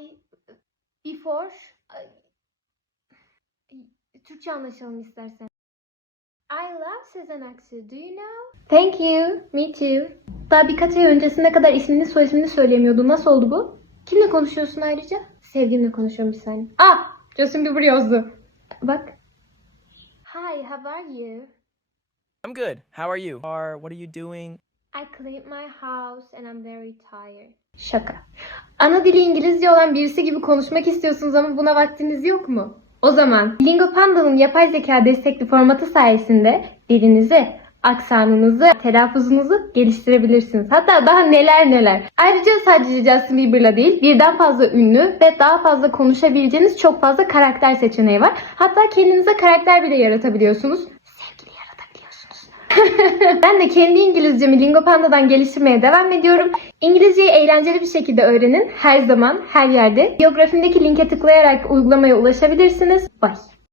I before Ay, Türkçe anlaşalım istersen. I love Sezen Aksu. Do you know? Thank you. Me too. Daha birkaç ay öncesine kadar ismini soy ismini söyleyemiyordun. Nasıl oldu bu? Kimle konuşuyorsun ayrıca? Sevgilimle konuşuyorum bir saniye. Ah! Justin Bieber yazdı. Bak. Hi, how are you? I'm good. How are you? Are what are you doing? I cleaned my house and I'm very tired. Şaka. Ana dili İngilizce olan birisi gibi konuşmak istiyorsunuz ama buna vaktiniz yok mu? O zaman Lingo Panda'nın yapay zeka destekli formatı sayesinde dilinizi, aksanınızı, telaffuzunuzu geliştirebilirsiniz. Hatta daha neler neler. Ayrıca sadece Justin Bieber'la değil birden fazla ünlü ve daha fazla konuşabileceğiniz çok fazla karakter seçeneği var. Hatta kendinize karakter bile yaratabiliyorsunuz. Ben de kendi İngilizcemi Lingo Panda'dan geliştirmeye devam ediyorum. İngilizceyi eğlenceli bir şekilde öğrenin. Her zaman, her yerde. Biyografimdeki linke tıklayarak uygulamaya ulaşabilirsiniz. Bye.